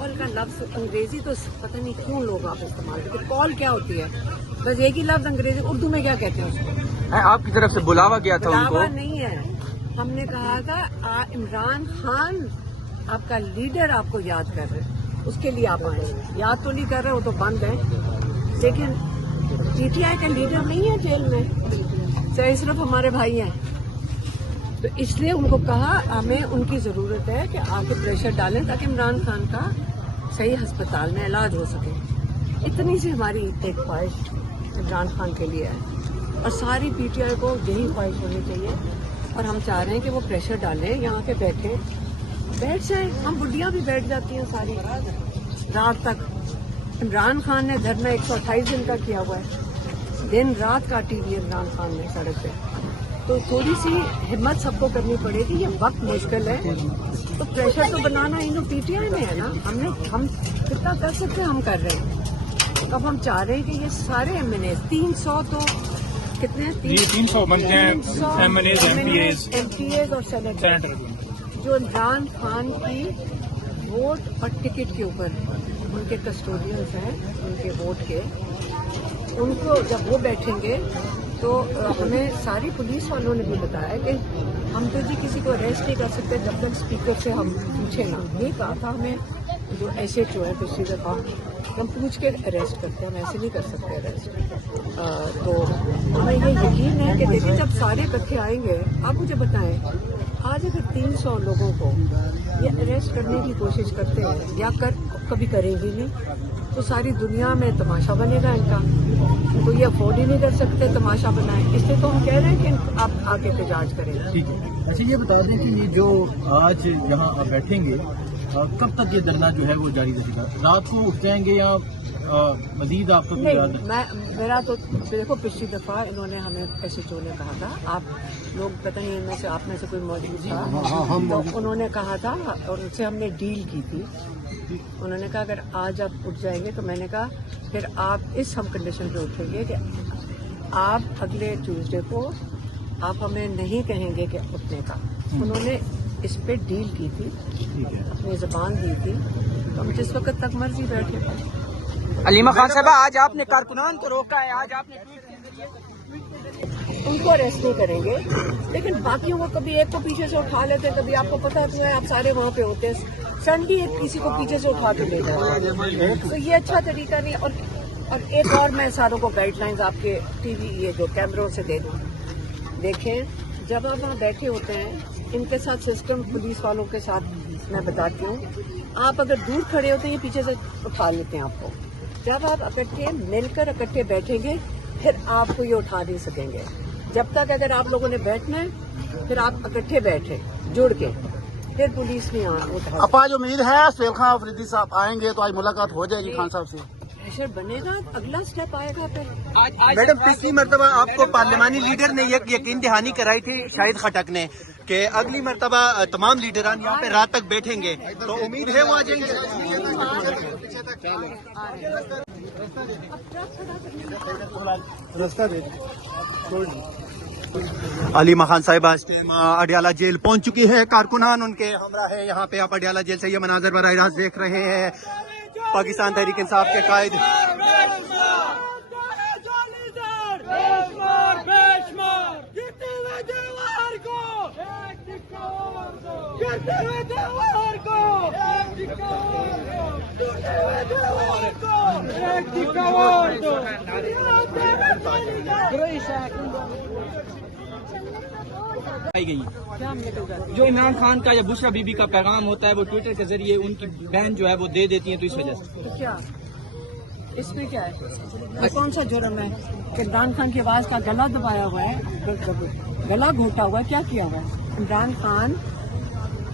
Call का लफ्ज अंग्रेजी तो पता नहीं क्यों लोग आप इस्तेमाल करते। कॉल क्या होती है? बस एक ही लफ्ज अंग्रेजी, उर्दू में क्या कहते हैं उसको? आपकी तरफ से बुलावा गया था उनको? बुलावा नहीं है, हमने कहा था इमरान खान आपका लीडर आपको याद कर रहे हैं, उसके लिए आप आए। याद तो नहीं कर रहे, वो तो बंद है, लेकिन पीटीआई का लीडर नहीं है जेल में, चाहे सिर्फ हमारे भाई हैं। तो इसलिए उनको कहा हमें उनकी ज़रूरत है कि आके प्रेशर डालें ताकि इमरान खान का सही अस्पताल में इलाज हो सके। इतनी सी हमारी एक ख्वाहिश इमरान खान के लिए है और सारी पीटीआई को यही ख्वाहिश होनी चाहिए। और हम चाह रहे हैं कि वो प्रेशर डालें, यहाँ पे बैठ जाए। हम बुढ़ियाँ भी बैठ जाती हैं सारी रात तक। इमरान खान ने धरना 128 दिन का किया हुआ है, दिन रात काटी हुई है इमरान खान ने सड़क पे। तो थोड़ी सी हिम्मत सबको करनी पड़ेगी, ये वक्त मुश्किल है, तो प्रेशर तो बनाना इन पीटीआई में है ना। हम कितना कर सकते हैं, हम कर रहे हैं। अब हम चाह रहे हैं कि ये सारे एमएनए 300 तो कितने हैं? 300 बनते हैं एमपीएज और सेनेटर जो इमरान खान की वोट और टिकट के ऊपर उनके कस्टोडियंस हैं, उनके वोट के, उनको जब वो बैठेंगे तो हमें सारी पुलिस वालों ने भी बताया कि हम तो जी किसी को अरेस्ट नहीं कर सकते जब तक स्पीकर से हम पूछे ना। ये कहा था हमें जो एसएचओ है पिछली दफा, हम पूछ के अरेस्ट करते हैं, हम ऐसे नहीं कर सकते अरेस्ट। तो हमें ये यकीन है कि देखिए जब सारे इकट्ठे आएंगे, आप मुझे बताएं आज अगर 300 लोगों को ये अरेस्ट करने की कोशिश करते हैं या कभी करेंगे नहीं, तो सारी दुनिया में तमाशा बनेगा इनका। तो ये अफोर्ड ही नहीं कर सकते तमाशा बनाए, इसलिए तो हम कह रहे हैं कि आप आगे एहतजाज करें। ठीक है। अच्छा ये बता दें कि ये जो आज यहाँ आप बैठेंगे, कब तक ये धरना जो है वो जारी रहेगा? रात को उठ जाएंगे या मजीद आपको? नहीं, मेरा तो देखो पिछली दफा इन्होंने हमें एसएचओ ने कहा था, आप लोग पता नहीं इनमें से आप में से कोई मौजूद था, तो उन्होंने कहा था और उनसे हमने डील की थी। उन्होंने कहा अगर आज आप उठ जाएंगे, तो मैंने कहा फिर आप इस हम कंडीशन पे उठेंगे कि आप अगले ट्यूसडे को आप हमें नहीं कहेंगे कि उठने का। उन्होंने इस पे डील की थी, अपनी ज़बान दी थी, तो हम जिस वक्त तक मर्जी बैठे। अलीमा खान साहब, आज आपने कारकुनान को रोका है, आज आपने उनको अरेस्ट नहीं करेंगे, लेकिन बाकियों को कभी एक को पीछे से उठा लेते हैं, कभी आपको पता तो है आप सारे वहाँ पे होते हैं, सडनली किसी को पीछे से उठा के ले जाते हैं, तो ये अच्छा तरीका नहीं। और एक और मैं सारों को गाइडलाइंस आपके टीवी ये जो कैमरों से दे दूँ, देखें जब आप वहाँ बैठे होते हैं इनके साथ सिस्टम पुलिस वालों के साथ मैं बताती हूँ, आप अगर दूर खड़े होते हैं ये पीछे से उठा लेते हैं आपको। जब आप इकट्ठे मिलकर इकट्ठे बैठेंगे फिर आपको ये उठा नहीं सकेंगे। जब तक अगर आप लोगों ने बैठना है फिर आप इकट्ठे बैठे जुड़ के, फिर पुलिस नहीं उठा। अब आज उम्मीद है सुहेल खान अफरीदी साहब आएंगे तो आज मुलाकात हो जाएगी खान साहब से, प्रेशर बनेगा, अगला स्टेप आएगा फिर। मैडम पिछली मरतबा आपको पार्लियामानी लीडर ने यकीन दहानी कराई थी शाहिद खटक ने कि अगली मरतबा तमाम लीडरान यहाँ पे रात तक बैठेंगे, तो उम्मीद है वो आ जाएंगे। अलीमा खान साहिबा अडियाला जेल पहुंच चुकी है, कारकुनान उनके हमरा है यहाँ पे। आप अडियाला जेल से ये मनाजर बराह रास्त देख रहे हैं। पाकिस्तान तहरीक इंसाफ के कायद आई गई जो इमरान खान का या बुशरा बीबी का पैगाम होता है वो ट्विटर के जरिए उनकी बहन जो है वो दे देती है, तो इस वजह से तो क्या इसमें क्या है? कौन सा जुर्म है कि इमरान खान की आवाज का गला दबाया हुआ है, गला घोटा हुआ है, क्या किया हुआ है? इमरान खान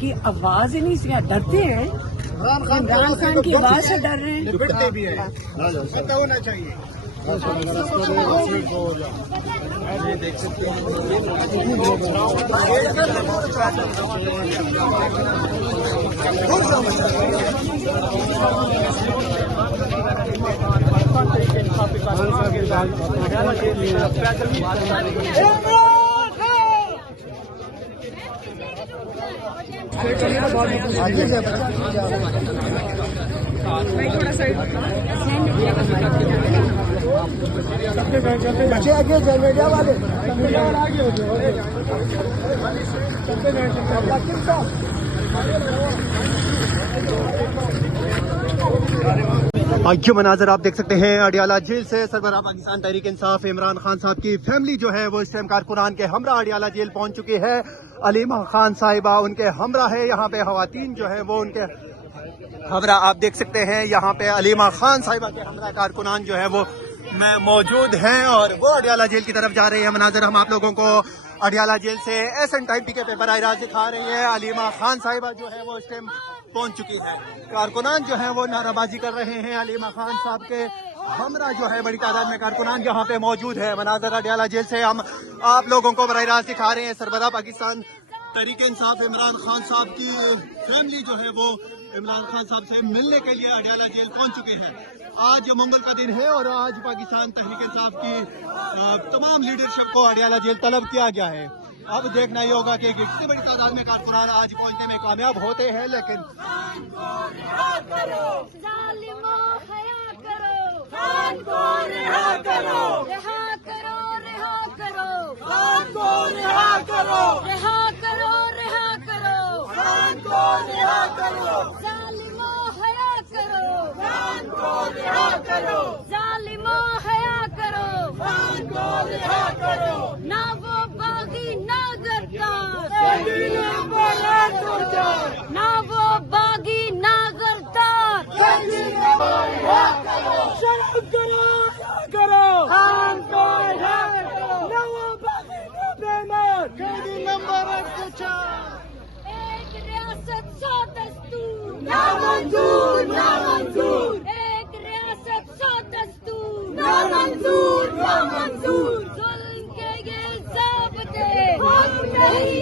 की आवाज ही नहीं से डरते हैं, इमरान खान की आवाज से डर रहे हैं। दुपट्टे भी है, पता होना चाहिए। देख सकते हैं ये मनाजर आप देख सकते हैं अडियाला जेल से सरबराह पाकिस्तान तहरीक इंसाफ इमरान खान साहब की फैमिली जो है वो इस टाइम कारकुनान के हमरा अडियाला जेल पहुंच चुकी है। अलीमा खान साहिबा उनके हमरा है, यहाँ पे खवातीन जो है वो उनके हमरा आप देख सकते हैं। यहाँ पे अलीमा खान साहिबा के हमरा कारकुनान जो है वो में मौजूद हैं और वो अडियाला जेल की तरफ जा रहे हैं। मनाजर हम आप लोगों को अडियाला जेल से SN टाइम के बराह रास्त दिखा रही है। अलीमा खान साहिबा जो है वो इस टाइम पहुंच चुकी है। कारकुनान जो है वो नाराबाजी कर रहे हैं। अलीमा खान साहब के हमरा जो है बड़ी तादाद में कारकुनान यहाँ पे मौजूद है। मनाजर अडियाला जेल से हम आप लोगों को बराह रास्त दिखा रहे हैं। सरबराह पाकिस्तान तहरीक इंसाफ इमरान खान साहब की फैमिली जो है वो इमरान खान साहब से मिलने के लिए अडियाला जेल पहुंच चुके हैं। आज मंगल का दिन है और आज पाकिस्तान तहरीक इंसाफ की तमाम लीडरशिप को अडियाला जेल तलब किया गया है। अब देखना ही होगा कि कितनी बड़ी तादाद में कारकुनान आज पहुंचने में कामयाब होते हैं। लेकिन ना वो बागी ना गद्दार, ना वो बागी ना गद्दार, शर्म करो खान को रिहा करो, ना वो बागी ना बेईमान, कैदी नंबर 104। एक रियासत 100 दस्तूर, ना मंजूर ना मंजूर, एक रियासत 100 दस्तूर, ना मंजूर ना मंजूर, जुल्म के ये ज़ाब्ते हम नहीं